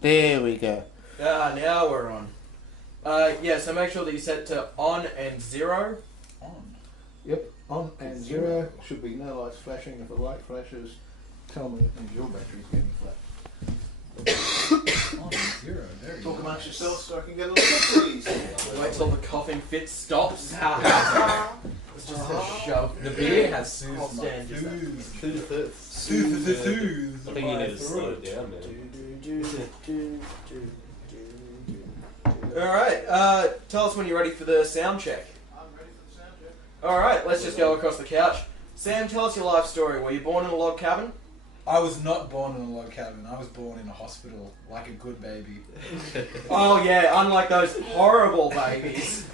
There we go. Now we're on. Yeah, so make sure that you set to on and 0. On. Yep, on and 0. Should be no lights flashing. If the light flashes, tell me it means your battery's getting flat. On 0. Very Talk nice. amongst yourselves so I can get a little please. Wait till the coughing fit stops. It's just a shove. The beer has soothed I'll my stand just that. food. I think you need to slow it down, man. Alright, tell us when you're ready for the sound check. I'm ready for the sound check. Alright, let's just go across the couch. Sam, tell us your life story. Were you born in a log cabin? I was not born in a log cabin. I was born in a hospital, like a good baby. Oh yeah, unlike those horrible babies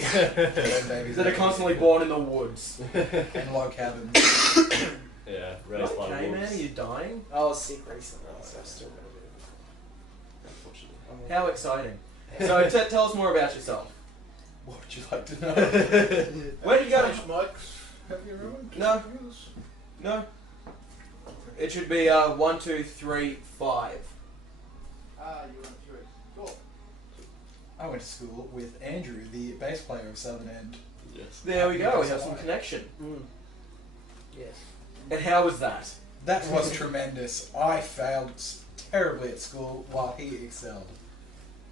Babies that are constantly born in the woods. in log cabins. Yeah, raised by Okay, man, wolves. are you dying? I was sick recently, so I've still got a bit. Unfortunately. How exciting. So tell us more about yourself. What would you like to know? Where did you go Flash to... mics. Have you ruined? No. No. It should be 1, 2, 3, 5. Ah, you went 3. Cool. I went to school with Andrew, the bass player of Southern End. Yes. There we go, we have some connection. Yes. And how was that? That was tremendous. I failed terribly at school while he excelled.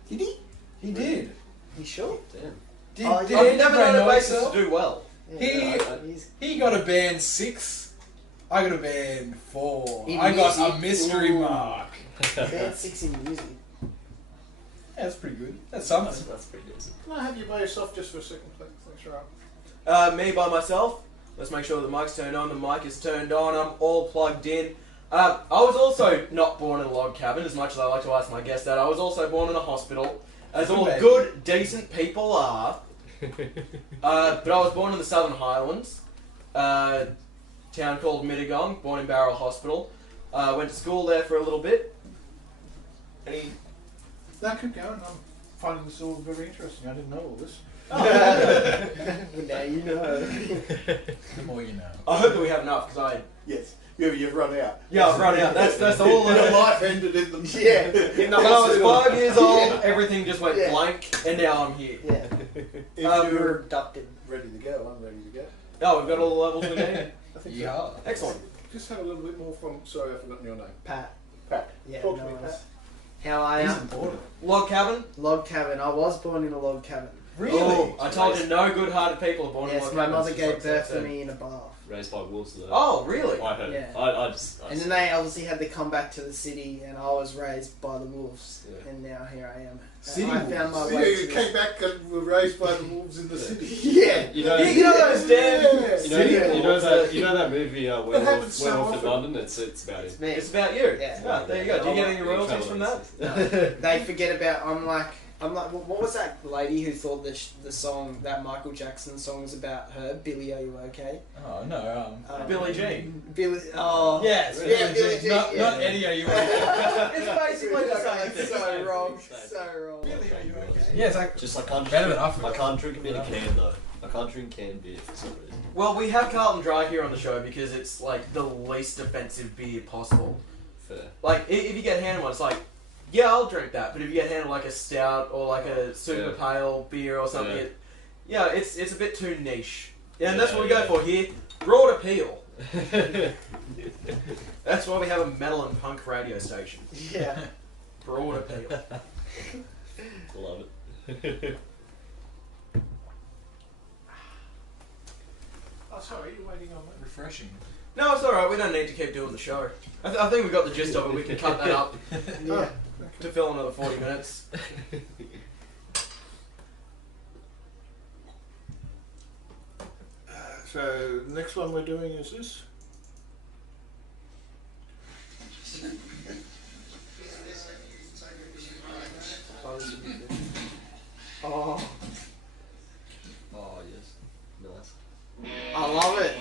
Did he? He did. You sure? Damn. Did, Oh, did I've Andrew never known a know bassist himself? to do well. He's He got a band 6. I got a band 4. In I got a music? mystery Ooh. mark. band 6 in music. Yeah, that's pretty good. That's something. That's pretty decent. Can I have you by yourself just for a second, please? Thanks, Rob. Me by myself. Let's make sure the mic's turned on, the mic is turned on, I'm all plugged in. I was also not born in a log cabin, as much as I like to ask my guests that. I was also born in a hospital, as all Good good, decent people are. But I was born in the Southern Highlands, town called Mittagong, born in Barrel Hospital. Went to school there for a little bit. Now keep going. I'm finding this all very interesting. I didn't know all this. Now you know. The more you know. I hope that we have enough, because Yes. You've run out. Yeah, I've run out. That's all. Your life ended in the... Yeah. When I was 5 years old, everything just went Yeah. blank, and now I'm here. Yeah. If You were you're abducted. ready to go, I'm ready to go. Oh, we've got all the levels we need. I think so. Yeah. Excellent. Just have a little bit more fun. Sorry, I've forgotten your name. Pat. Pat. Yeah, Talk no to me, worries. Pat. How I He's am. important. Log cabin? Log cabin. I was born in a log cabin. Really? Oh, I told you, no good-hearted people are born in Yes, log my cabins. mother Just gave like birth Sam to said. me in a bath. Raised by wolves, though. Oh, really? I heard. Yeah. I And then they obviously had to come back to the city, and I was raised by the wolves, Yeah. and now here I am. City I found my wolves. Yeah, way you to came back and were raised by the wolves in the city. Yeah. You know, You know those damn... Yes. you know that movie happens so Werewolf in often. London. It's about It's it. me. It's about you. Yeah. Ah, there you go. Do you get any royalties from that? No. They forget about. I'm like, what was that lady who thought the song, that Michael Jackson song, was about her? Billy, are you okay? Oh, no. Billie Jean. Billy. Oh. Yes, Yeah, Billie Jean. Not, Yeah. not Eddie, are you It's basically the same It's thing. so wrong. So wrong. Yeah, it's like Just I can't. Better than I I can't drink a bit of can though. I can't drink canned beer for some reason. Well, we have Carlton Dry here on the show because it's like the least offensive beer possible. Fair. Like, if you get handed one, it's like, yeah, I'll drink that. But if you get handed like a stout or like a super pale beer or something, Yeah. it's a bit too niche. Yeah, and that's what we Yeah, go for here. Broad appeal. That's why we have a metal and punk radio station. Yeah. Broad appeal. Love it. Oh, sorry, you're waiting on me. refreshing. No, it's alright. We don't need to keep doing the show. I think we got the gist of it. We can cut that up Yeah. to fill another 40 minutes. So, the next one we're doing is this. Oh, Oh yes, nice. I love it.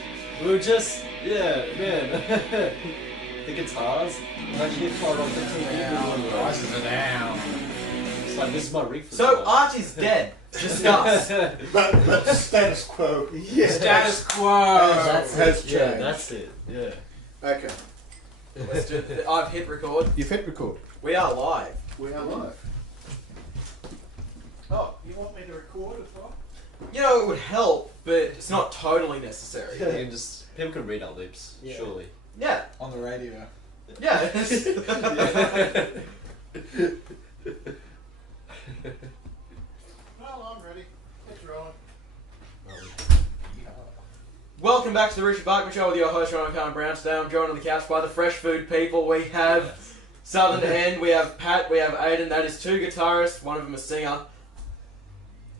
We were just man. The guitars, like you fly like 15 people. Prices are down. It's like this is my rig for So, the Art is dead. Discuss. But status quo. Yeah. Status quo Has Yeah, changed. that's it. Yeah. Okay. Let's do I've hit record. You've hit record. We are live. We are live. Oh, you want me to record as well? You know, it would help, but it's not totally necessary. You can just people can read our lips, Yeah. surely. Yeah. On the radio. Yeah. Well, I'm ready. It's rolling. Welcome back to the Richard Bachman Show with your host, Rohan Khan Brown. Today I'm joined on the couch by the fresh food people. We have Southern End, we have Pat, we have Aiden. That is two guitarists, one of them a singer.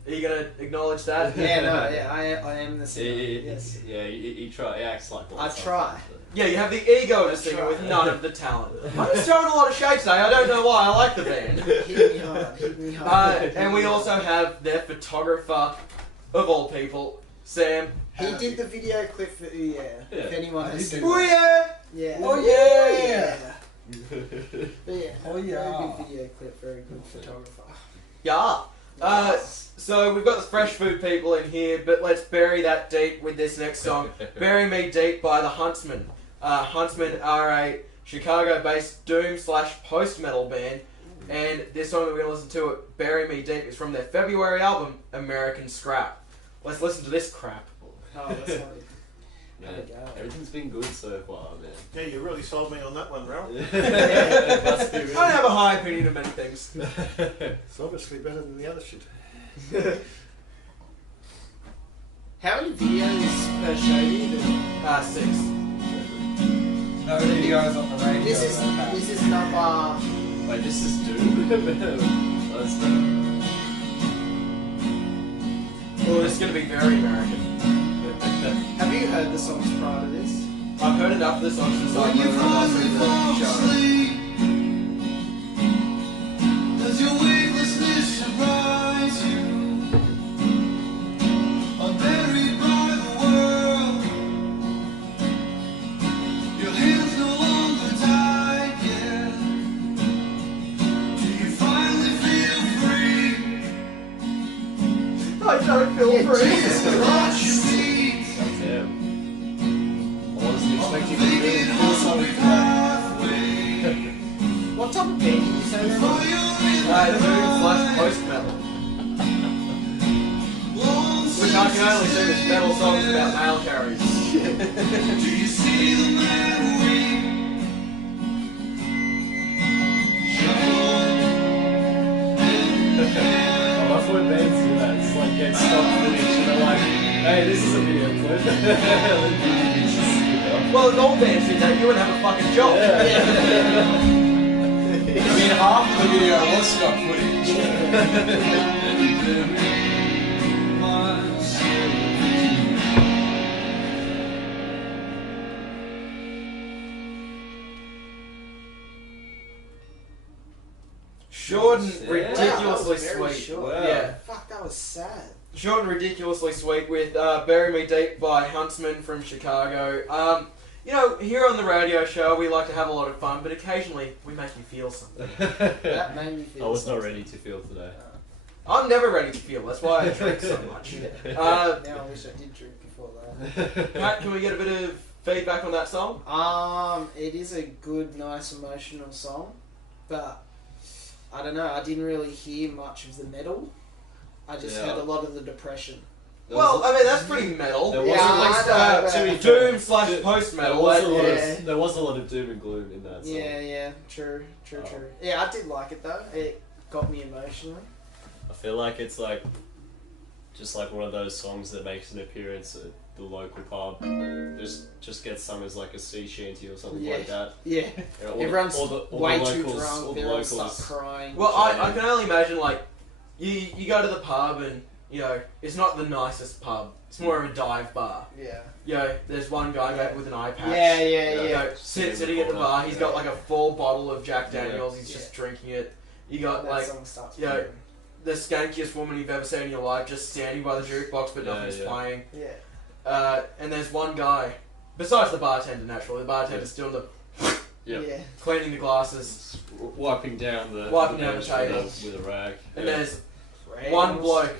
Are you going to acknowledge that? Yeah, no, yeah, I am the singer. Yes. Yeah, he acts like one. I try. Yeah, you have the ego of a singer with none of the talent. I'm just throwing a lot of shade today. I don't know why. I like the band. Hit me hard, hit me hard. And we also have their photographer, of all people, Sam. He did the video clip for Ooh Yeah. If anyone has seen Oh it. yeah! Yeah. Oh yeah! But yeah. Oh, yeah. Very good video clip, very good photographer. Yeah. So we've got the fresh food people in here, but let's bury that deep with this next song. Bury Me Deep by the Huntsmen. Huntsmen are a Chicago-based doom/post-metal band, and this song that we're going to listen to, Bury Me Deep, is from their February album, American Scrap. Let's listen to this crap. Oh, that's funny. Man, Have a go. everything's been good so far, man. Yeah, you really sold me on that one, Ralph. Must be I really- don't have a high opinion of many things. It's obviously better than the other shit. How many videos per show do you do? 6. No videos on the radio. This is number. Wait, this is Doom? That's Well, it's going to be very American. Have you heard the songs prior to this? I've heard enough of the songs since I learned about the show. Does your weightlessness surprise you? Unburied by the world, your hands no longer tied yet. Do you finally feel free? I don't feel free. Jesus Christ. You need damn. I wasn't expecting to thinking feel on something the like pathway. What type of band did you say that was? Doom/post-metal. Which I can only assume is metal songs about mail carriers. Do you see the man weep? I love when bands do that. It's like get stock footage and they're like, hey, this is a video clip. Well, if all bands did that, you wouldn't have a fucking job. I mean, half the video was stock footage. Short and Yeah. ridiculously Wow, that was very sweet. short. Wow. Yeah. Fuck, that was sad. Short and ridiculously sweet with Bury Me Deep by Huntsmen from Chicago. You know, here on the radio show, we like to have a lot of fun, but occasionally we make you feel something. That made me feel I was not something. ready to feel today. I'm never ready to feel, that's why I drink so much. Now I wish I did drink before that. Pat, can we get a bit of feedback on that song? It is a good, nice, emotional song, but I don't know. I didn't really hear much of the metal. I just Yeah. heard a lot of the depression. There Well, was I mean, that's pretty metal. there Yeah, wasn't I like know, but- Doom/post-metal. there was, a lot Yeah. there was a lot of doom and gloom in that song. Yeah, true. Oh. Yeah, I did like it though. It got me emotionally. I feel like it's like just like one of those songs that makes an appearance at the local pub. Just gets sung as like a sea shanty or something Yeah. like that. Yeah, Yeah, everyone's all the way too locals- drunk. all the Everyone starts locals. crying. Well, I can only imagine, like, you go to the pub and, you know, it's not the nicest pub. It's more of a dive bar. Yeah. You know, there's one guy back with an eye patch. Yeah. You know, sitting at the bar. He's got like a full bottle of Jack Yeah. Daniels. He's just drinking it. You got That like song starts. yeah. playing. the skankiest woman you've ever seen in your life, just standing by the jukebox, but Yeah, nothing's yeah. playing. Yeah. And there's one guy, besides the bartender, naturally. The bartender's still in the Yep. Yeah. cleaning the glasses, Wiping down the bench table with a rag. and Yeah. there's one bloke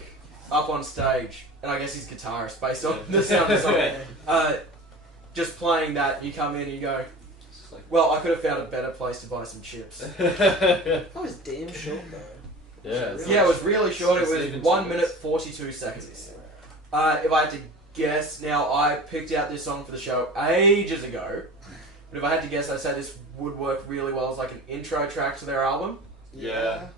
up on stage, and I guess he's guitarist based on the sound of the song. Just playing that, you come in and you go, Well, I could have found a better place to buy some chips. That was damn short though. Yeah. Yeah, it was really short. It It's was even 1 2 minute minutes. 42 seconds. If I had to guess, now I picked out this song for the show ages ago, but if I had to guess, I'd say this would work really well as like an intro track to their album. Yeah.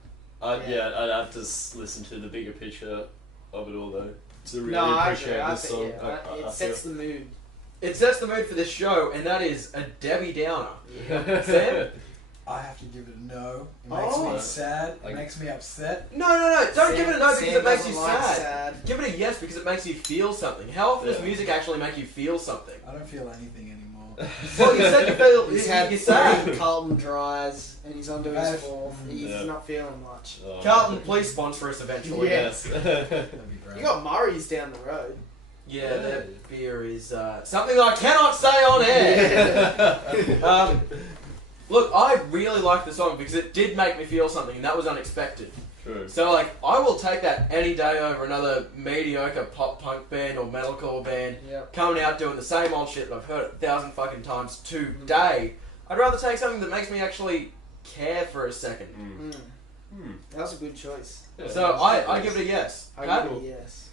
I'd have to listen to the bigger picture of it all though to really No, I appreciate agree. I this think, song. yeah, it sets the mood. It sets the mood for this show, and that is a Debbie Downer. Sam? I have to give it a no. It makes Oh. me sad. It Like- makes me upset. No, don't give it a no because Sam it makes you doesn't like sad. Give it a yes because it makes you feel something. How often does Yeah. music actually make you feel something? I don't feel anything anymore. Well, you said you feel He's had you're sad. 3 Carlton dries, and he's on to his 4th. He's Yeah. not feeling much. Oh, Carlton, please sponsor us eventually. Yeah. Yes. That'd be great. You got Murray's down the road. Yeah, their beer is something I cannot say on air. Look, I really like the song because it did make me feel something, and that was unexpected. True. So, like, I will take that any day over another mediocre pop punk band or metalcore band Yep. coming out doing the same old shit that I've heard 1,000 fucking times today. I'd rather take something that makes me actually care for a second. That was a good choice. Yeah. So I give it a yes. I Pat? give it a yes.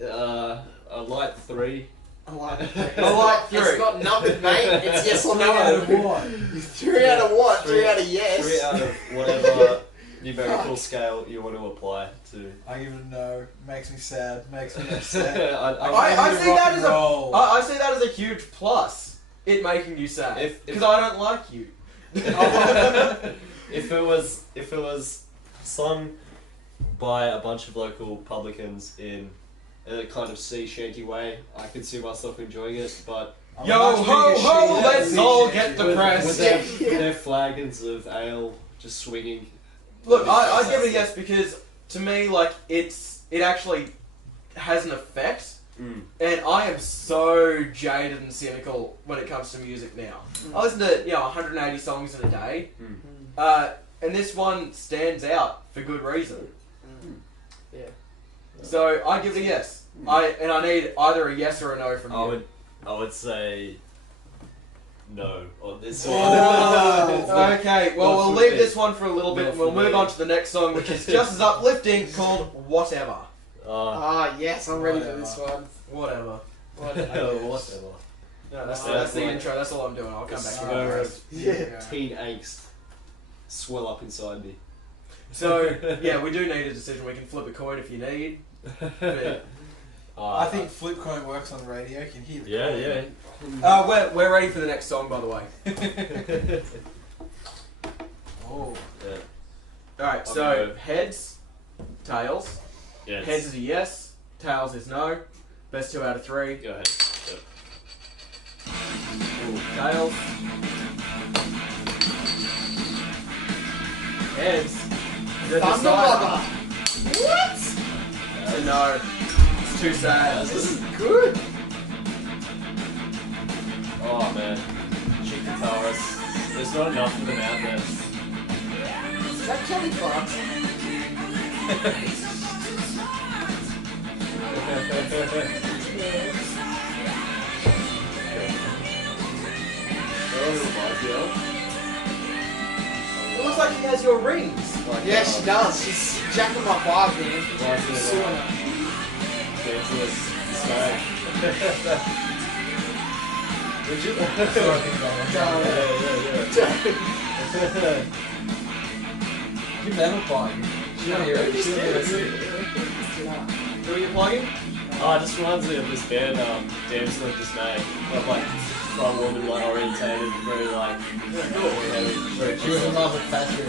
I like 3. I like it. I like 3. It's got numbered, mate. It's yes or 3 out of no. what? 3 out of what? 3 out of yes. 3 out of whatever numerical scale you want to apply to. I give it a no. Makes me sad. Makes me upset. I see that as a roll. I see that as a huge plus. It making you sad If- because I don't like you. If it was sung by a bunch of local publicans in a kind of sea shanty way, I could see myself enjoying it. But I'm Yo much ho bigger ho! shit Let's than all shit. get with depressed. their flagons of ale just swinging. Look, I give it a yes because to me, like it actually has an effect. And I am so jaded and cynical when it comes to music now. I listen to 180 songs in a day, and this one stands out for good reason. Yeah. So I give it a yes. I need either a yes or a no from you. I would say no on this one. Oh, okay, well Not we'll for leave me. this one for a little bit Not and we'll for move me. on to the next song, which is just as uplifting, called Whatever. Ah, yes, I'm ready for this one. Whatever. Whatever. No, that's That's the like- intro, that's all I'm doing. I'll come back to Spur it. of Yeah. teen angst swell up inside me. So, yeah, we do need a decision. We can flip a coin if you need. But, I think flip coin works on the radio. You can hear the coin. Yeah. we're ready for the next song, by the way. Oh. Alright, so Okay. heads, tails. Yes. Heads is a yes, tails is no. Best 2 out of 3. Go ahead. Yep. Tails. Heads. Thundermother. What? It's a no. It's too sad. This is good. Oh man, chick guitarists. There's not enough of them out there. Is that Kelly Clarkson? It looks like he has your rings. Yeah, she does. She's jacking my vibe, man. Vibe, yeah. Suing her. Would you? That's what I think about it. Give that a plug. She don't hear it. She don't hear it. Who are you plugging? Oh, it just reminds me of this band, Damsel in Dismay. Like front woman, like orientated, very like very She was in love with Thatcher.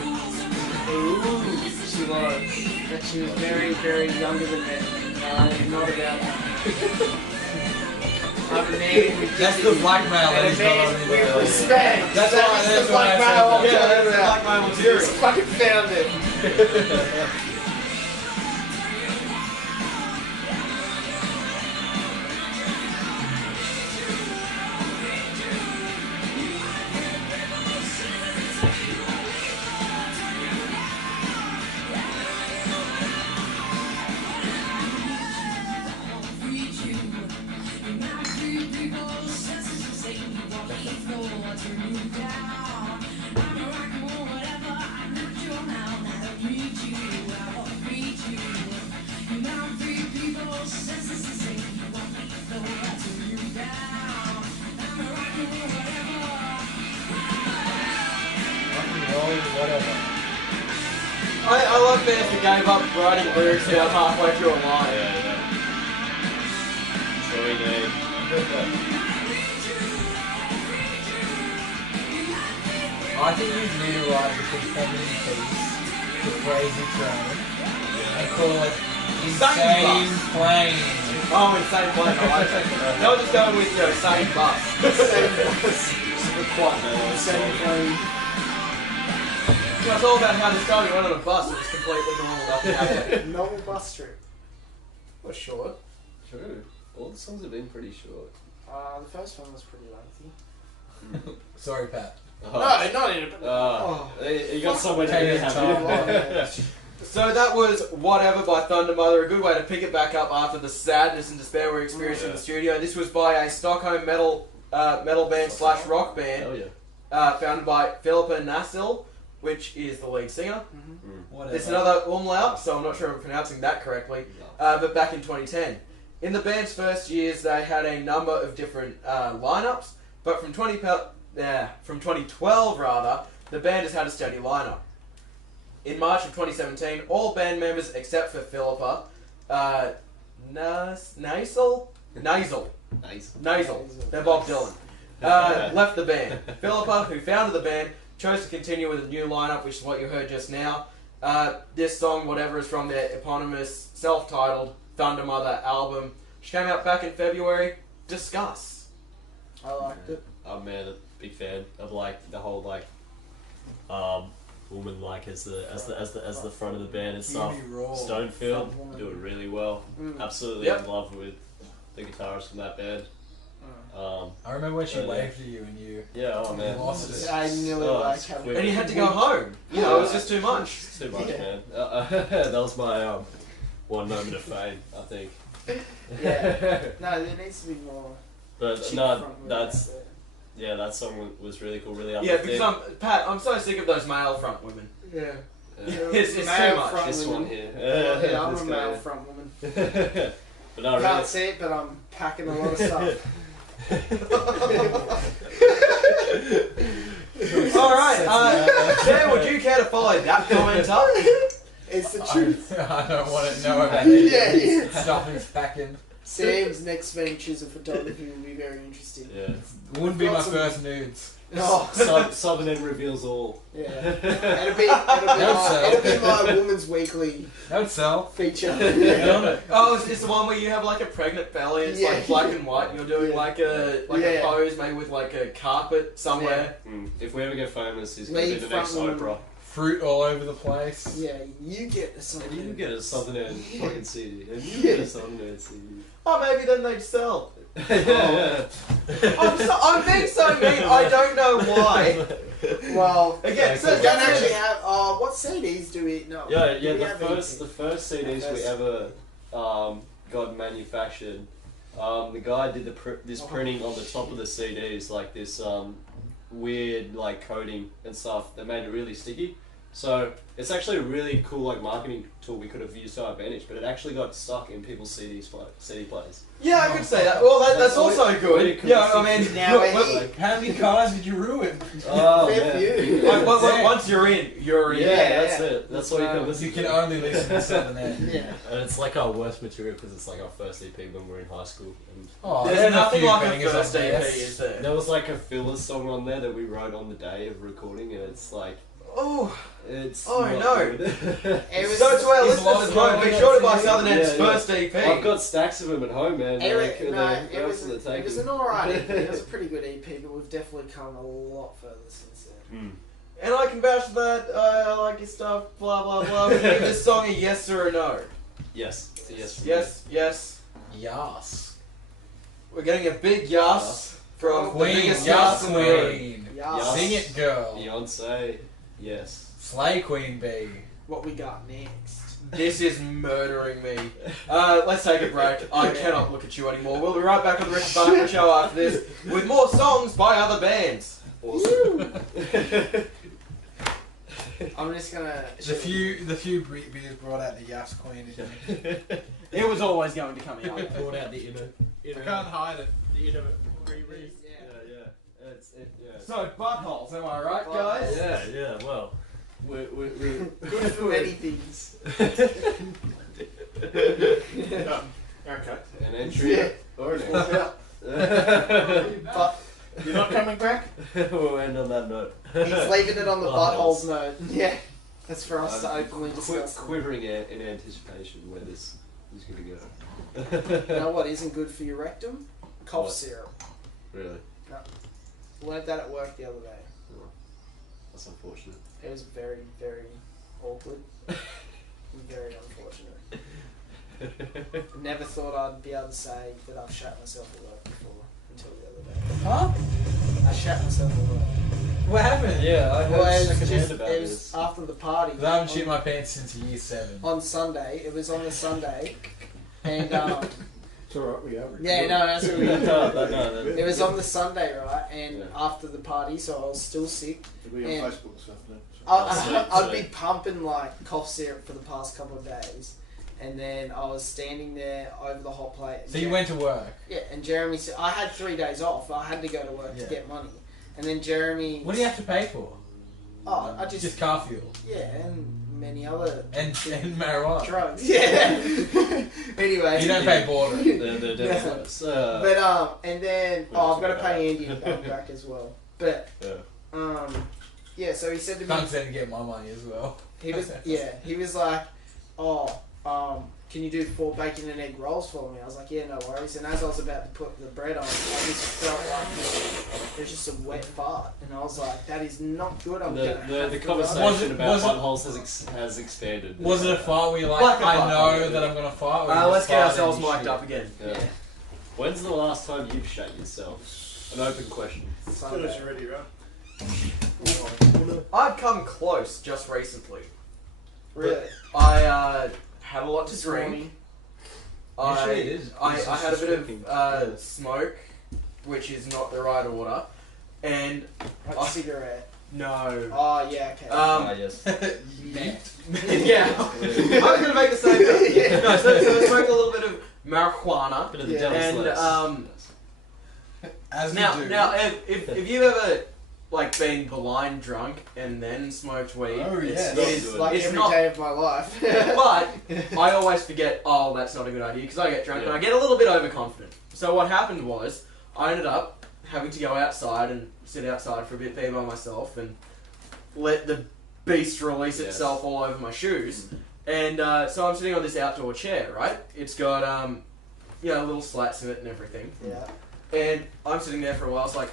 Ooh, she was. But she was very, very younger than me. I'm not about that. I'm a man with That's the blackmail that and a he's got on man his with respect. That's why- the that's why I blackmail said I'm that. Yeah, talking that's about. like my material. Just fucking found it. whatever. I love bands that gave up writing lyrics down halfway through a line. Yeah. So we need. I think you need to write the feminine piece, the crazy train, and call it Insane Plane. Oh, Insane Plane, I like that. They'll just go with, Sane Bus. It's all about how this time we went on a bus and it was completely normal. Nothing happened. Normal bus trip. Was short. True. All the songs have been pretty short. The first one was pretty lengthy. Sorry, Pat. No, not in it. You got somewhere to Take be your happy. time. So that was Whatever by Thundermother, a good way to pick it back up after the sadness and despair we experienced in the studio. This was by a Stockholm metal band / rock band Hell yeah. founded by Philippa Nassil, which is the lead singer. Whatever. It's another umlaut, so I'm not sure if I'm pronouncing that correctly, but back in 2010. In the band's first years, they had a number of different lineups, but from 2012 rather, the band has had a steady lineup. In March of 2017, all band members except for Philippa, Nasal, they're Bob Dylan, left the band. Philippa, who founded the band, chose to continue with a new lineup, which is what you heard just now. This song, Whatever, is from their eponymous, self-titled Thundermother album, which came out back in February. Discuss. I liked it. I'm a big fan of like the whole like woman like as the front of the band and stuff. Stonefield do it really well. Absolutely in love with the guitarist from that band. I remember when she waved at you and you man. lost it. I nearly like having. And you had to go home. It was just too much. It's too much, man. That was my one moment of fame, I think. Yeah. No, there needs to be more. But cheap no, front women that's out there. yeah, that song was really cool, really Yeah, uplifting. because I'm so sick of those male front women. Yeah. It's too Male much. front This women. one here. Yeah, I'm This a guy male here. front woman. But no, really. Can't see it, but I'm packing a lot of stuff. Alright, Sam, would you care to follow that comment up? It's the truth. I don't want to know about it. Yeah. Stuffing's packing. Sam's next ventures of photography will be very interesting. Yeah. Wouldn't be Got my some- first nudes. Oh. Southern End reveals all. Yeah. It'll be my Woman's Weekly That would sell. feature. Oh, it's the one where you have like a pregnant belly, it's like black and white, and you're doing like a pose maybe with like a carpet somewhere. If we ever get famous, he's Lead going to be the next front woman. Oprah. Fruit all over the place. Yeah, you get something. And you get a Southern End fucking CD. And you get a Southern End CD. Oh, maybe then they'd sell. Yeah. I'm being so mean, I don't know why. Well, Again, so we don't actually have. What CDs do we? No. Yeah, Do we the have first anything? CDs we ever got manufactured. The guy did this printing on the top of the CDs, like this weird like coating and stuff that made it really sticky. So it's actually a really cool like marketing tool we could have used to our advantage, but it actually got stuck in people's CD players. Yeah, I could say that. Well, that's also good. Yeah, I mean, Now look, How many cars did you ruin? Oh Fair man. few. once you're in, you're in. Yeah, that's it. That's all you can listen You to. can only listen to Southern End. Yeah. And it's like our worst material because it's like our first EP when we were in high school. And Oh, There's a nothing few like a bangers first on EP, there. is there? there was like a filler song on there that we wrote on the day of recording, and it's like Oh, it's. Oh, not no. good. It was, so to our There's a lot listeners of at home, be going sure to on. buy Southern End's Yeah, yeah. first EP. I've got stacks of them at home, man. Like, it they're was for the it was taking. an alright EP. It was a pretty good EP, but we've definitely come a lot further since then. And I can vouch for that. I like your stuff. Blah blah blah. Would you give this song a yes or a no? Yes. It's a yes. from Yes, yes. Yas. We're getting a big yes from the Queen. biggest Yas yes in the room. Queen. Yeah. Sing it, girl. me. Beyonce. Yes. Slay Queen B. What we got next? This is murdering me. Let's take a break. I cannot look at you anymore. We'll be right back on the Richard Bachman Show after this with more songs by other bands. Awesome. I'm just gonna. The few beers brought out the Yas Queen. It was always going to come out. Brought out the inner. I can't hide it. The inner. Yeah. Yeah. So, buttholes, am I right, guys? Yeah. Well. we're Good for many things. Okay. an entry Yeah. or an exit. But You're not coming back? We'll end on that note. he's leaving it on the Buttholes. buttholes note. Yeah. That's for us to openly discuss. Quivering in anticipation where this is going to You go. know what isn't good for your rectum? Cough What? syrup. Really? Learned that at work the other day. That's unfortunate. It was very, very awkward. Very unfortunate. Never thought I'd be able to say that I've shat myself at work before until the other day. Huh? I shat myself at work. What happened? Yeah, I heard Well, it was, secondhand just, about it was this. after the party. 'Cause I haven't shit my pants since year 7. On Sunday. It was on the Sunday. And, It's alright, we average. yeah, no, that's what we No, It was on the Sunday, right? And Yeah. after the party, so I was still sick. It'll be on And- Facebook this afternoon. I'd be pumping like cough syrup for the past couple of days. And then I was standing there over the hot plate. And So you went to work. Yeah, and Jeremy said, I had 3 days off. I had to go to work Yeah. to get money. And then Jeremy... What do you have to pay for? Oh, I just car fuel yeah, and many other and marijuana. drugs. Yeah. Anyway. You don't pay border. The devil's But and then I've got to pay Andy and Doug back as well. But yeah. yeah. So he said to me, Thanks then to get my money as well. he was like, can you do 4 bacon and egg rolls for me? I was like, yeah, no worries. And as I was about to put the bread on, I just felt like it was just a wet fart, and I was like, that is not good. I'm gonna have The to conversation run. Was it- about was it- buttholes has expanded. Was it a fart where you're like, Black and I white. know that I'm gonna fart? Or you Let's just get fart ourselves and you mic'd shit? up again. Yeah. Yeah. When's the last time you've shat yourself? An open question. Sunday. ready, right? I've come close just recently. Really? I had a lot to This drink. morning. Usually it is. I It's had a just bit drinking. of smoke, which is not the right order, and Like I- a cigarette. no. Oh yeah, okay. Yes. Yeah, I was gonna make the same thing. Yeah. No, so I smoked a little bit of marijuana. Bit of the Yeah. devil's And, lettuce. As you Now, do. if you've ever like been blind drunk and then smoked weed, Oh, it's, yeah. it Not is good. Like it's every not. day of my life. But I always forget. Oh, that's not a good idea because I get drunk and I get a little bit overconfident. So what happened was I ended up having to go outside and sit outside for a bit, be by myself, and let the beast release Yes. itself all over my shoes. And so I'm sitting on this outdoor chair, right? It's got little slats in it and everything. Yeah. And I'm sitting there for a while. I was like,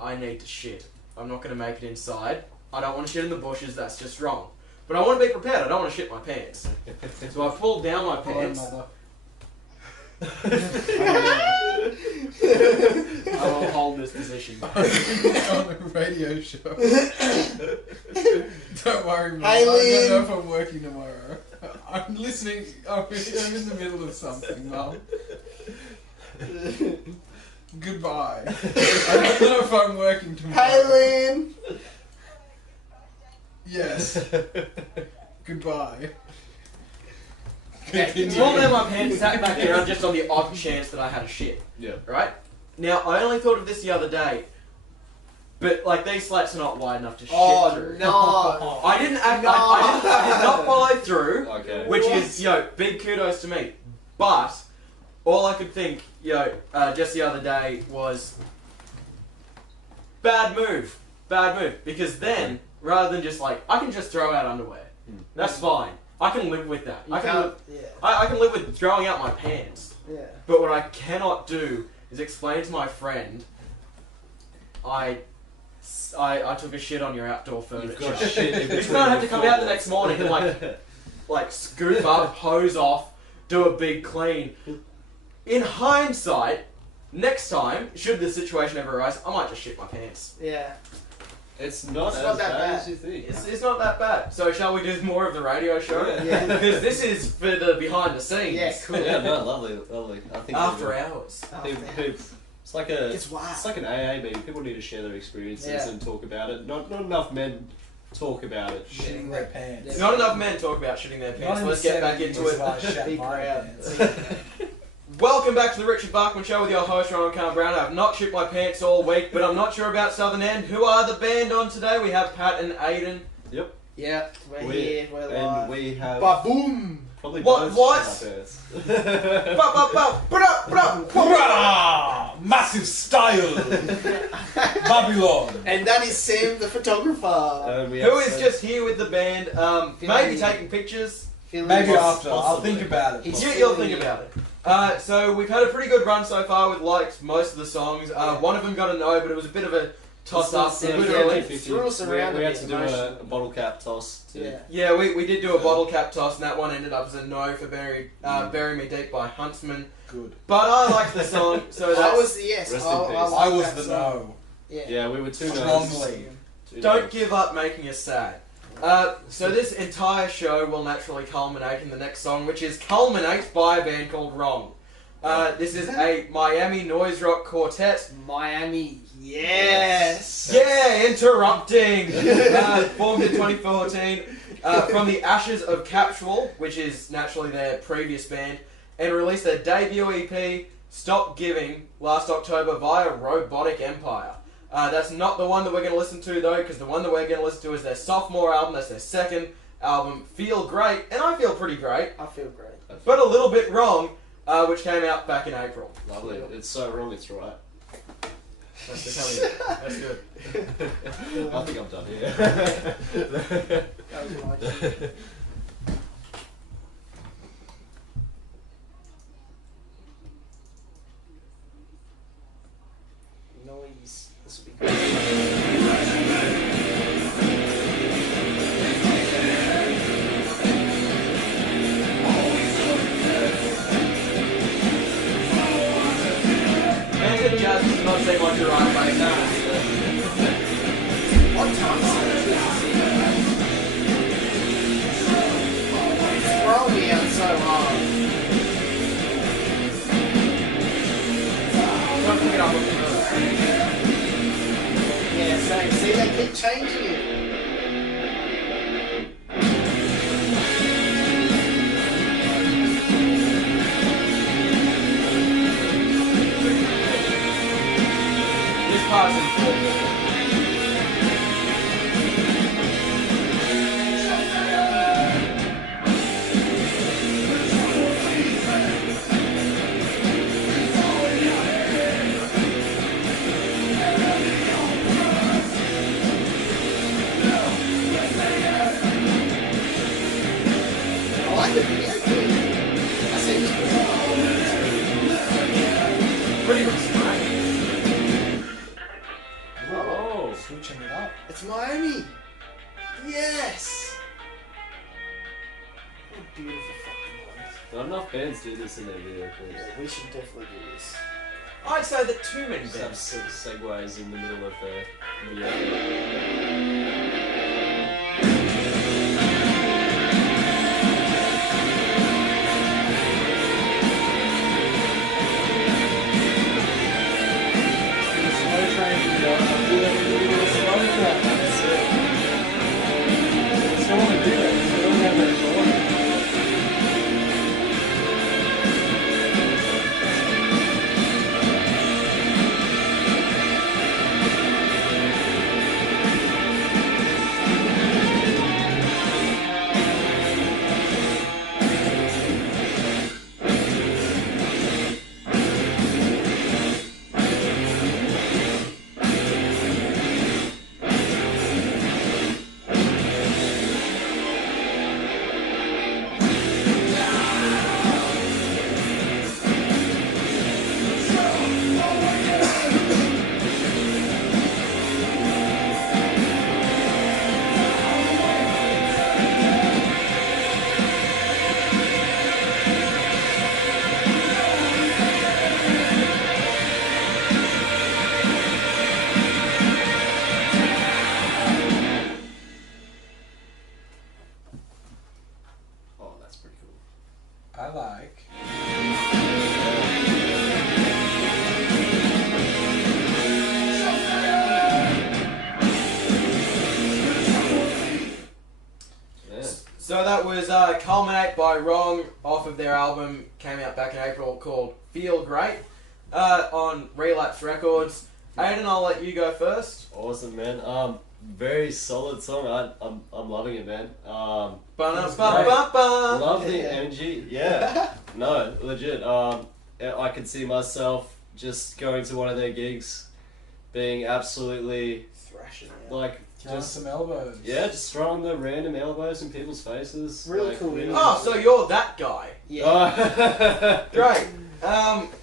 I need to shit. I'm not going to make it inside. I don't want to shit in the bushes. That's just wrong. But I want to be prepared. I don't want to shit my pants. So I pulled down my pants. I will hold this position. on a radio show. Don't worry, Mum. Hey, I don't Liam. know if I'm working tomorrow. I'm listening. I'm in the middle of something, Mum. Goodbye. I don't know if I'm working tomorrow. Hey, Liam. Yes. Goodbye. Pulled down my pants, sat back down just on the odd chance that I had a shit. Yeah. Right? Now, I only thought of this the other day. But, like, these slats are not wide enough to shit Oh through. no. I didn't act. No. I did not follow through, Okay. which What? is big kudos to me. But all I could think, just the other day was bad move, because then rather than just like I can just throw out underwear, that's fine. I can live with that. You I can can't. live, Yeah. I can live with throwing out my pants. Yeah. But what I cannot do is explain to my friend, I took a shit on your outdoor You've furniture. got shit in between He's gonna have to your come out the floorboards. next morning and like scoop up, hose off, do a big clean. In hindsight, next time, should the situation ever arise, I might just shit my pants. Yeah. It's not It's as not that bad bad. as you think. It's not that bad. So shall we do more of the radio show? Yeah. Because this is for the behind the scenes. Yeah, cool. Yeah, no, lovely. I think After hours. Oh, People- man. it's like It's wild. it's like an AA meeting. People need to share their experiences Yeah. and talk about it. Not enough men talk about it. Shitting their pants. Yeah. Not enough men talk about shitting their pants. Not in Let's the get back 70s into was it. I shat Be my proud. pants. Welcome back to the Richard Bachman Show with your host, Rohan Khan Brown. I have not shit my pants all week, but I'm not sure about Southern End. Who are the band on today? We have Pat and Aiden. Yep. Yeah, we're here, we're live. And we have Ba-boom! probably What? both Hurrah! Massive style! Babylon! And that is Sam, the photographer. Who is just here with the band, maybe taking pictures. Maybe after. I'll Possibly. think about it. He's- You'll think about it. So we've had a pretty good run so far with liked most of the songs. One of them got a no, but it was a bit of a toss up. Literally. Threw us around we a had bit to do a emotionally. bottle cap toss. To, Yeah. Yeah, we did do a bottle cap toss, and that one ended up as a no for Bury Me Deep by Huntsmen. Good. But I liked the song, so I that's... was the yes. Rest in peace. liked I was that the song. no. Yeah. Yeah, we were too Strongly. Don't give up making us sad. So this entire show will naturally culminate in the next song, which is Culminate by a band called Wrong. This is a Miami noise rock quartet. Miami. Yes. Yeah, interrupting! Formed in 2014 from the ashes of Capsule, which is naturally their previous band, and released their debut EP, Stop Giving, last October via Robotic Empire. That's not the one that we're going to listen to though, because the one that we're going to listen to is their sophomore album. That's their second album, Feel Great, and I feel pretty great, I feel great. but a little bit wrong, which came out back in April. Lovely. It's so wrong, it's right. That's the telling you. That's good. I think I'm done here. That was my idea. Noise. This will be good. Man, it just does not seem like you're right right now. What time is it? Throw me out so hard. Don't pick it up with the Yeah, same. See, they keep changing it. This part's important. I like the video. I see it's Pretty much right. Oh, Switching it up. It's Miami. Yes. What a beautiful fucking place. not enough bands do this in their video clips. Yeah, we should definitely do this. I'd say that too many Just have bands. segues in the middle of the video. Slow train to go. Slow train. That's it. Still want to do it. Still have that recording. Oh, that's pretty cool. I like. Yeah. So that was Culminate by Wrong off of their album, came out back in April, called Feel Great on Relapse Records. Aiden, I'll let you go first. Awesome, man. Very solid song. I'm loving it, man. Ba-da-ba-ba-ba. Love the energy. Yeah. No, legit. I could see myself just going to one of their gigs, being absolutely Thrashing. like Throwing just some elbows. just throwing the random elbows in people's faces. Really like, cool. Oh, so you're that guy. Yeah. Oh. Great.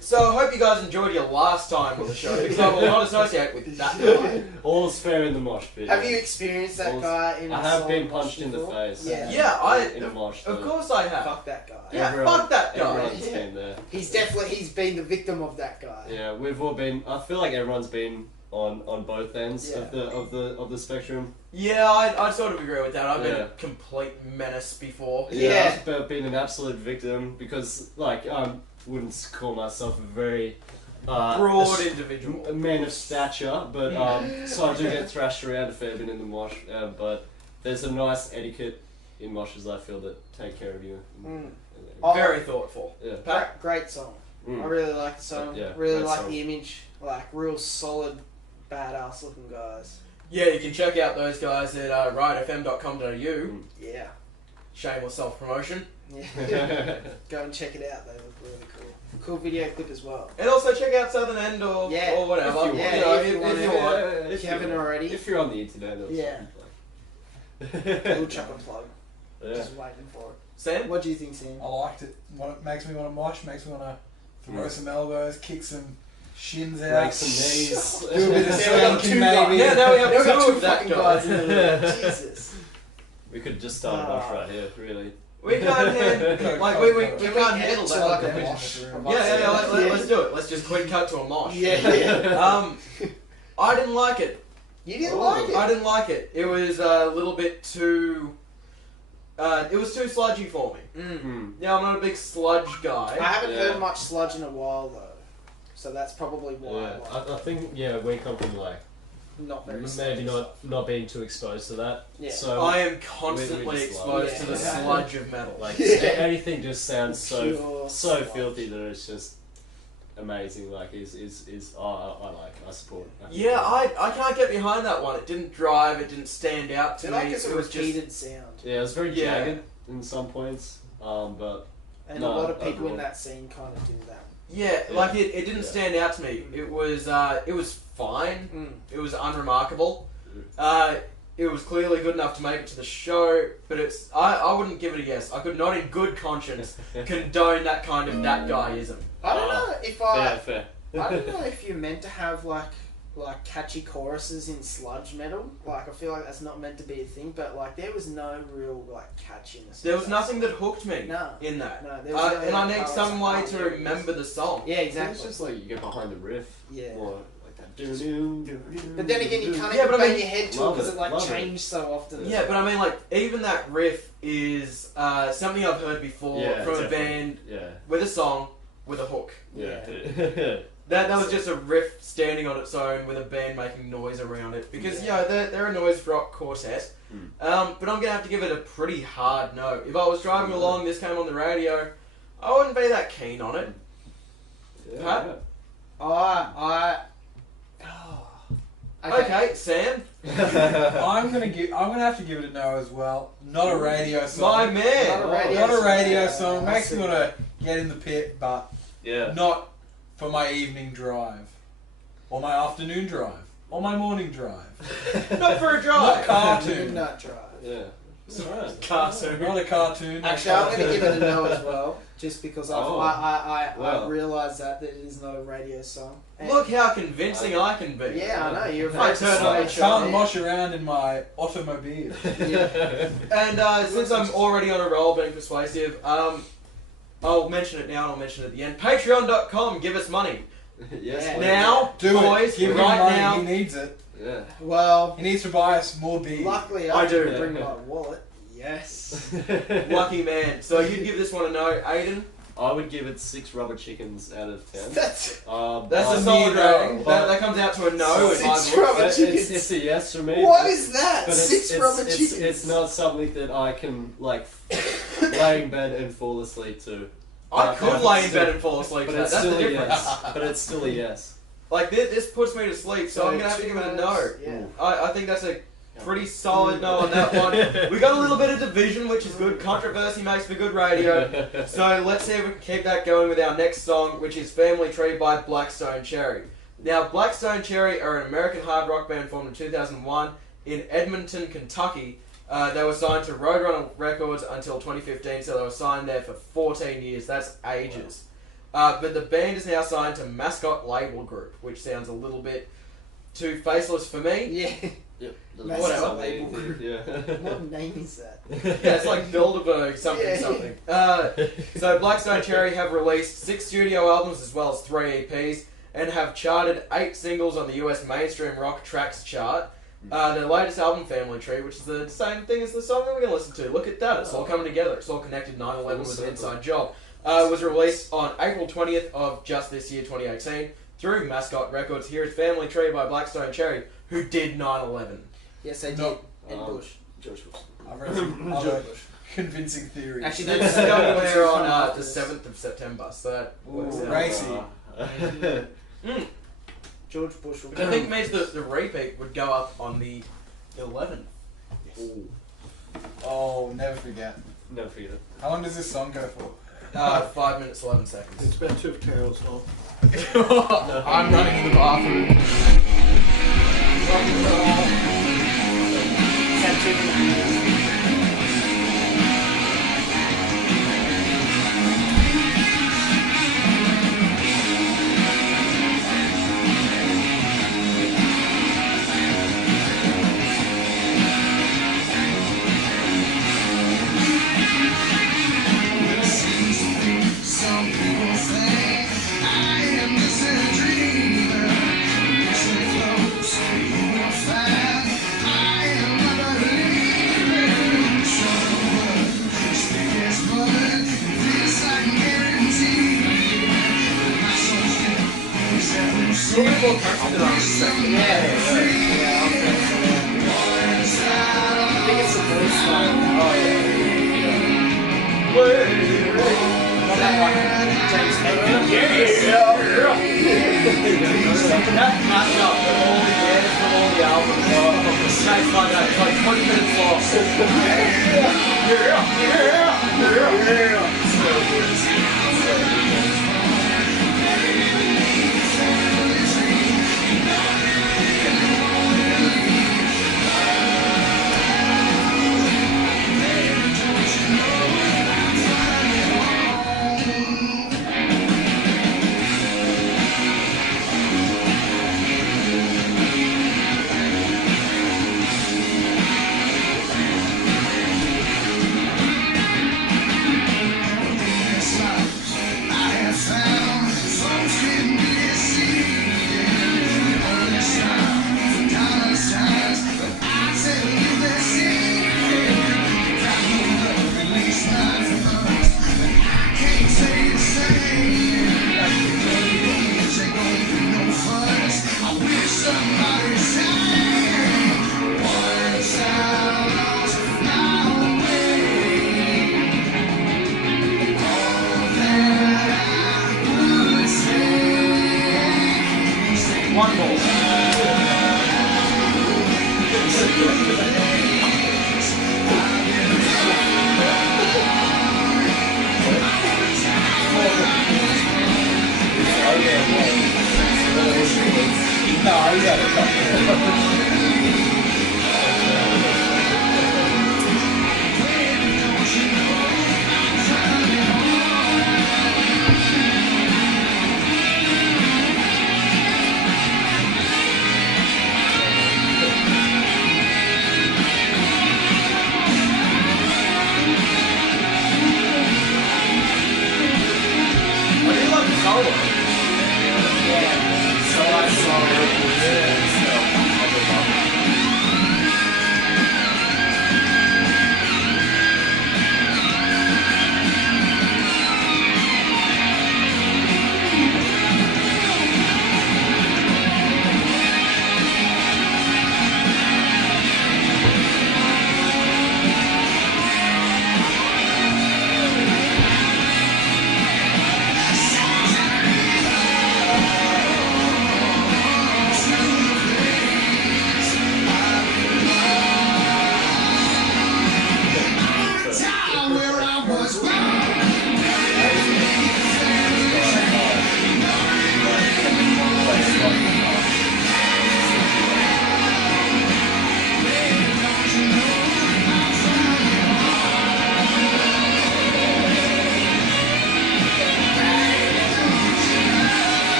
So I hope you guys enjoyed your last time on the show because I will not associate with that guy. All's fair in the mosh pit. Have you experienced that guy in a I have solid been mosh punched in the before? face. Yeah. Yeah, In a mosh. of course I have. Fuck that guy. Yeah, fuck that guy. Everyone's been there. He's been the victim of that guy. Yeah, we've all been. I feel like everyone's been on both ends Yeah. of the spectrum. Yeah, I sort of agree with that. I've been Yeah. a complete menace before. Yeah. I've been an absolute victim because like wouldn't call myself a very Broad individual. a man of stature, but so I do get thrashed around a fair bit in the mosh. But there's a nice etiquette in moshes, I feel, that take care of you. Mm. Very thoughtful. Yeah. Pat? Great song. Mm. I really like the song. Yeah, really great like song. the image. Like real solid, badass looking guys. Yeah, you can check out those guys at riotfm.com.au. Yeah. Shameless self-promotion. Yeah. Go and check it out. They look really cool. Cool video clip as well. And also check out Southern End or whatever. If you want. You know, If you want. if you want. If you haven't already. If you're on the internet, or Yeah. something. We'll chuck a plug. Yeah. Just waiting for it. Sam? What do you think, Sam? I liked it. It makes me want to mosh, makes me want to throw some elbows, kick some shins out. Break some knees. Do a bit of Now we got spanking two guys. maybe. Yeah, now we have Now we got two two of that fucking guy. guys in the room. Jesus. We could just start a mosh right here, really. We can't handle, like, we can't handle to that. like a Yeah. mosh? Yeah, let's do it. Let's just quick cut to a mosh. Yeah. I didn't like it. You didn't Oh. like it? I didn't like it. It was a little bit too. It was too sludgy for me. Hmm. Yeah, I'm not a big sludge guy. I haven't Yeah. heard much sludge in a while though, so that's probably why. Yeah, I like I think we come from like it. Not very. maybe sludgy stuff. not being too exposed to that. Yeah. So I am we constantly just exposed love to the it. Yeah. sludge of metal. like Yeah. anything just sounds so Pure sludge. filthy that it's just amazing. Like I support. Yeah, I can't get behind that one. It didn't drive. It didn't stand out to I me. like it's a It was just repeated sound, Yeah, it was very Yeah. jagged in some points. But and No, a lot of people overall. in that scene kind of do that. yeah, Yeah. like it didn't Yeah. stand out to me. It was fine. Mm. It was unremarkable. It was clearly good enough to make it to the show, but I wouldn't give it a yes. I could not in good conscience condone that kind of that guyism. I don't know if fair. I don't know if you're meant to have like catchy choruses in sludge metal. Like I feel like that's not meant to be a thing, but like there was no real like catchiness. There was nothing that hooked me No. in that. No, there was no, And I like, need powers some way of to harmony. remember the song. Yeah, It's exactly. just like you get behind the riff. Yeah. Or like that. But then again, you can't Yeah, even but I bang mean- your head to it Love because it, it like love it. changed so often. Yeah, but I mean, like, even that riff is something I've heard before Yeah, from a definitely. band Yeah. with a song with a hook. Yeah. That was just a riff standing on its own with a band making noise around it. Because, they're a noise rock quartet. Mm. But I'm going to have to give it a pretty hard no. If I was driving along, this came on the radio, I wouldn't be that keen on it. Yeah. Okay, Sam. I'm gonna have to give it a no as well. Not a radio song. My man. Not a radio Not a song. radio Yeah, song. I Makes see me want to get in the pit, but Yeah. not for my evening drive, or my afternoon drive, or my morning drive. Not for a Not drive. cartoon. Midnight Drive. Yeah. Alright. Cartoon. Not a cartoon. Actually, I'm going to give it a no as well, just because Oh. I Well. realised that it is not a radio song. And Look how convincing I can be. yeah, I know you're I very turn on I the persuasive, can't man. mosh around in my automobile. And since I'm already on a roll being persuasive, I'll mention it now and I'll mention it at the end. Patreon.com, give us money. Yes. Yeah. please. Now, Do boys, it. Give him right money. now. He needs it. Yeah. Well, He needs to buy us more beer. luckily I I do. didn't bring my wallet. Yes. Lucky man. So you'd give this one a no, Aiden? I would give it 6 rubber chickens out of 10. That's That's but- a solid no. rating. That comes out to a no in my Six book. rubber But chickens. it's a yes for me. What is that? But it's, 6 it's, rubber it's, chickens. It's not something that I can like lay in bed and fall asleep to. I could lay in bed and fall asleep. But To that. it's That's still the a difference. yes. But it's still a yes. Like this puts me to sleep, so I'm gonna have to give it a no. Yeah. I think that's a pretty solid no on that one. We got a little bit of division, which is good. Controversy makes for good radio. So let's see if we can keep that going with our next song, which is Family Tree by Blackstone Cherry. Now, Blackstone Cherry are an American hard rock band formed in 2001 in Edmonton, Kentucky. They were signed to Roadrunner Records until 2015, so they were signed there for 14 years. That's ages. But the band is now signed to Mascot Label Group, which sounds a little bit too faceless for me. Yeah. Yep. Mascot Label Label Group. Yeah. What name is that? Yeah, it's like Bilderberg something Yeah. something. So Blackstone Cherry have released 6 studio albums as well as 3 EPs and have charted 8 singles on the US mainstream rock tracks chart. Their latest album, Family Tree, which is the same thing as the song that we're going to listen to. Look at that, it's all coming together. It's all connected. 9/11 was an inside job. Was released on April 20th of just this year, 2018, through Mascot Records. Here is Family Tree by Blackstone Cherry, who did 9/11. Yes, they did. No. And Bush. George Wilson. I've read some other convincing theories. Actually, They that's discovered that's there some on the others. 7th of September, so that works Ooh, out. racy. George Bush. Will Which I think means that the repeat would go up on the 11th. Ooh. Oh, never forget. Never forget it. How long does this song go for? 5 minutes, 11 seconds. It's about 2 Carol's long. I'm running to the bathroom. Some people say I am just a dreamer. Listen close, you will find I am not a believer. So speak as blood, this I can guarantee. My soul's good, is every soul. I think it's a voice line. Oh, yeah. James Hetfield. That match up with all the years from all the albums. Takes like that, it's like 20 minutes long.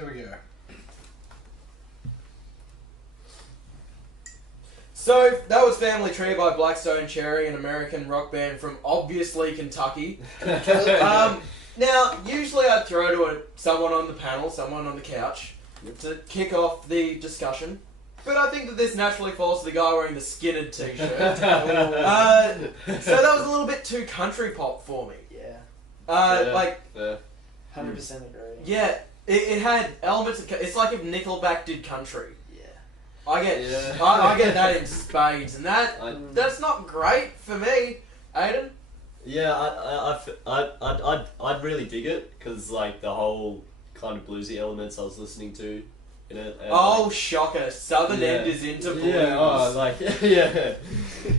There we go. So that was Family Tree by Blackstone Cherry, an American rock band from obviously Kentucky. Now, usually I'd throw to someone on the panel, someone on the couch, to kick off the discussion. But I think that this naturally falls to the guy wearing the Skinner t-shirt. So that was a little bit too country pop for me. Yeah. 100% 100% agree. Yeah, it had elements of... It's like if Nickelback did country. Yeah. I get Yeah. I get that in spades, and that's not great for me. Aiden? Yeah, I'd really dig it because like the whole kind of bluesy elements I was listening to in it. And, Oh, shocker. Southern End is into blues. Yeah,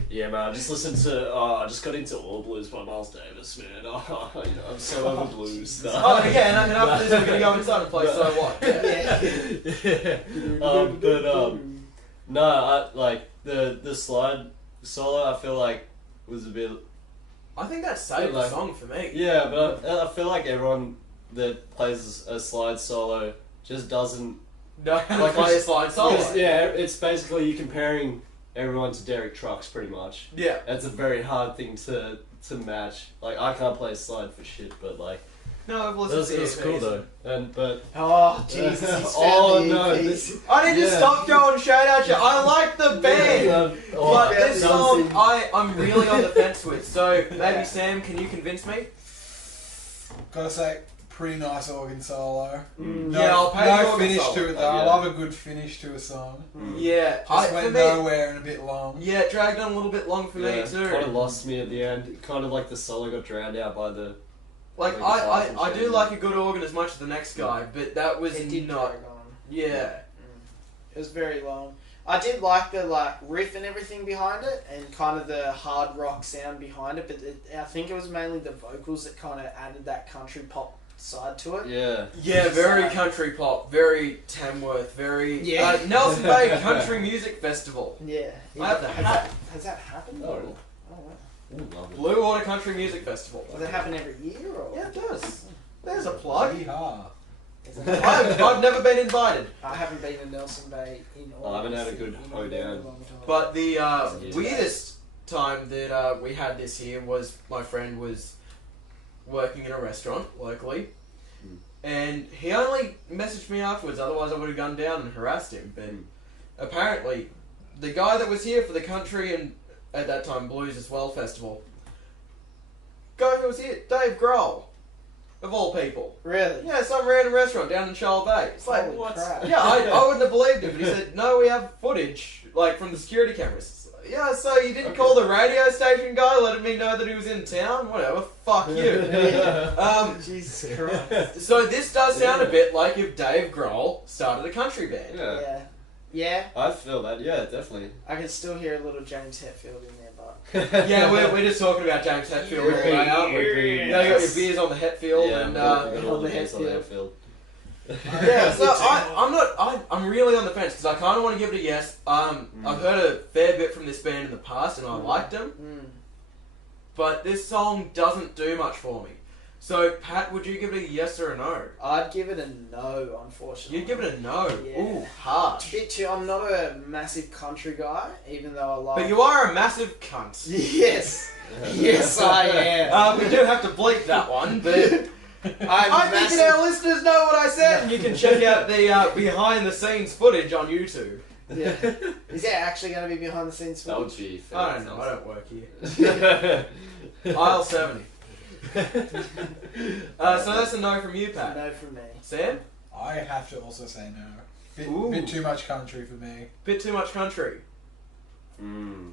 yeah, man. I just listened to. I just got into all blues by Miles Davis, man. I'm so over blues stuff. Oh, yeah, and after this we're going to go inside and play So What. Yeah. Yeah. No, I like the slide solo. I feel like was a bit. I think that saved the Like- song for me. Yeah, but I feel like everyone that plays a slide solo just doesn't. No, Like, play a slide solo. Because, yeah, it's basically you comparing everyone to Derek Trucks pretty much. Yeah. It's a very hard thing to match. Like I can't play slide for shit, but like No, I've listened to that's cool EPs. though. And but Oh, Jesus. He's Oh, found the no, EPs. this- I need to Yeah. stop throwing shade at you. I like the band. But yeah, this it song, does I'm really on the fence with. So, maybe Sam, can you convince me? Gotta say, pretty nice organ solo. Mm. Yeah, I'll pay the no organ finish solo. to it though. Oh, I yeah. love a good finish to a song. Yeah, Just for went me, nowhere and a bit long. yeah, it dragged on a little bit long for me Kind too. of lost me at the end. Kind of like the solo got drowned out by the. Like I do like a good organ as much as the next guy, but that was It did not. drag on. Yeah. It was very long. I did like the riff and everything behind it, and kind of the hard rock sound behind it. But I think it was mainly the vocals that kind of added that country pop side to it. Yeah. Yeah, very So- country pop, very Tamworth, very Yeah. Nelson Bay Country Music Festival. Yeah. I have the hat. Has that happened? Oh. Oh, wow. Ooh, love it. Blue Water Country Music Festival. Does it happen every year or? Yeah, it does. There's a plug. Yeehaw. Is it- I've never been invited. I haven't been to Nelson Bay in I haven't had a August good in hoedown. very long time. But the Yeah. weirdest time that we had this here was my friend was working in a restaurant locally, and he only messaged me afterwards. Otherwise, I would have gone down and harassed him. But apparently, the guy that was here for the country and at that time blues as well festival, guy who was here, Dave Grohl, of all people. Really? Yeah, some random restaurant down in Charlotte Bay. It's like, Holy what? crap. Yeah, I wouldn't have believed it, but he said, no, we have footage, like, from the security cameras. Yeah, so you didn't call the radio station guy, letting me know that he was in town? Whatever, fuck you. Jesus Christ. So this does sound a bit like if Dave Grohl started a country band. Yeah. Yeah. Yeah. I feel that. Yeah, definitely. I can still hear a little James Hetfield in there, but Yeah, we're just talking about James Hetfield all day, aren't we? Yeah, you got your beers on the Hetfield, Yeah, and got all on the the hits on the Hetfield. Hetfield. yeah, so I'm really on the fence because I kind of want to give it a yes. I've heard a fair bit from this band in the past and I liked them, but this song doesn't do much for me. So, Pat, would you give it a yes or a no? I'd give it a no, unfortunately. You'd give it a no. Yeah. Ooh, a harsh. bit too. I'm not a massive country guy, even though I like. But you are a massive cunt. Yes, yes, I am. We do have to bleep that one, but I'm I think massive. that our listeners know what I said, and you can check out the behind-the-scenes footage on YouTube. Yeah. Is there actually going to be behind the scenes That would footage? be fair. I don't know. I don't work here. Aisle 70. So that's a no from you, Pat. No from me. Sam? I have to also say no. Ooh. Bit too much country for me. Bit too much country. Mm.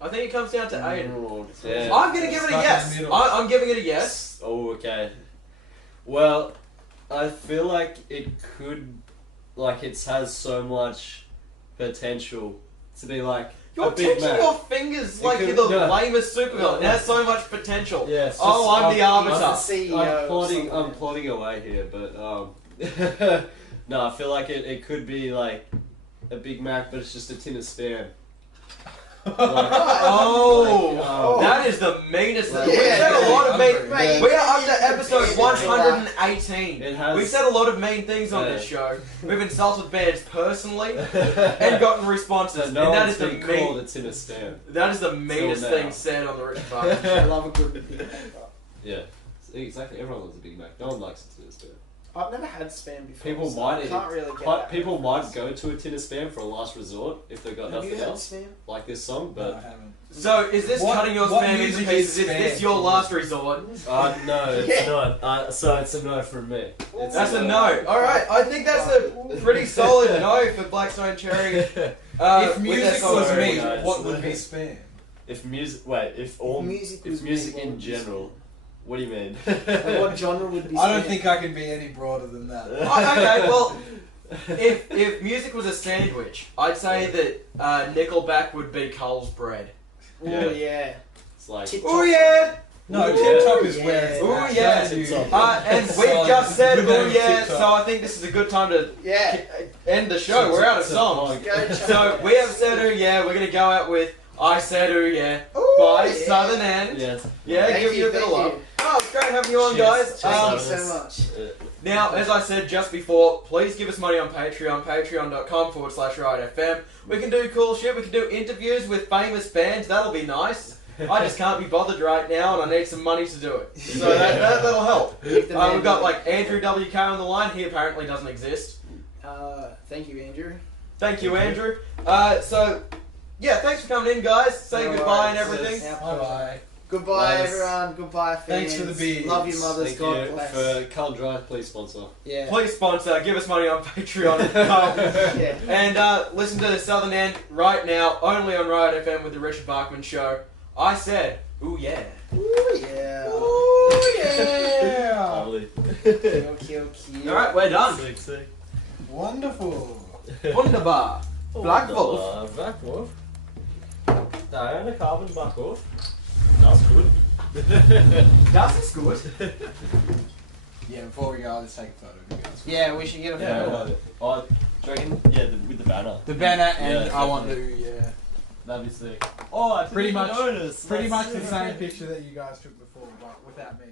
I think it comes down to Aiden. Oh, damn. I'm gonna give it a Stuck in yes. the middle. I'm giving it a yes. Oh, okay. Well, I feel like it could, like, it has so much potential to be like You're a Big touching Mac. your fingers It like could- you're the no. lamest supervillain. It No. has so much potential. Yeah, it's Oh, just- I'm the I'm the arbiter. CEO. I'm of plodding. something. I'm plodding away here, but no, I feel like it could be like a Big Mac, but it's just a tin of Spam. Oh, that is the meanest. Like, We've said a lot of mean. Mate, We are up to episode 118. It has- We've said a lot of mean things on this show. We've insulted bands personally and gotten responses. No and that one's is the been called it's in a spam. That is the meanest now. thing said on the Richard Bachman Show. I love a good Big Mac. Yeah, exactly. Everyone loves a Big Mac. No one likes a tin of spam. I've never had spam before. People so might I can't really get but that people reference. might go to a tin of spam for a last resort if they've got Have you nothing had else, spam? like this song. No, I But haven't. So, is this What- cutting your what spam into music pieces? is Is this spam? your last resort? no, it's not. So it's a no from me. It's That's a no. Alright, I think that's a pretty solid no for Blackstone Cherry. If with their music song. was Very me, nice. what would be spam? If music, wait, if all music if was music me, what in would be general, what do you mean? And what genre would be spam? I don't think I can be any broader than that. Oh, okay, well, if music was a sandwich, I'd say that Nickelback would be Cole's bread. Ooh, Yeah. yeah. It's like Tip Oh yeah! No, Ooh, tip top yeah. is where it's Ooh, at. yeah. That's you. Tip top. And we've Solid. just said Good oh name, yeah, Tip Top. so I think this is a good time to Yeah. end the show. We're out of songs. Go check So it we out. have said oh yeah, we're gonna go out with I Said Oh Yeah Ooh, by yeah. Southern End. yes. Yeah, Thank give you a bit of thank love. you. Oh, it's great having you on, Cheers. guys. Cheers, Thank you Southerners. so much. Now, as I said just before, please give us money on Patreon, patreon.com/RiotFM. We can do cool shit, we can do interviews with famous bands, that'll be nice. I just can't be bothered right now and I need some money to do it. So that'll help. Keep the man We've got going. like Andrew WK on the line, he apparently doesn't exist. Thank you, Andrew. Thank you, Andrew. So, yeah, thanks for coming in, guys. Say No goodbye and worries. everything. Our pleasure. Bye. Goodbye, Nice. everyone. Goodbye, fans. Thanks for the beats. Love your mothers. Thank God you bless. for Carl Drive, please sponsor. Yeah. Please sponsor, give us money on Patreon. Yeah. And listen to the Southern End right now, only on Riot FM with the Richard Bachman Show. I said, ooh yeah. Ooh, yeah. Ooh yeah. Lovely. Kill, kill, kill. Alright, we're done. Sick, sick. Wonderful. Wunderbar. Blackwülf. Blackwülf. Diana Carbon Blackwülf. That's good. Das ist gut. Yeah, before we go, I'll just take a photo of you guys. Yeah, we should get a Yeah, photo. oh, do you reckon? Yeah, with the banner. The banner and Yeah, I want to, definitely. yeah. That'd be sick. Oh, I Pretty didn't much- notice. Pretty That's much the sick. same picture that you guys took before, but without me.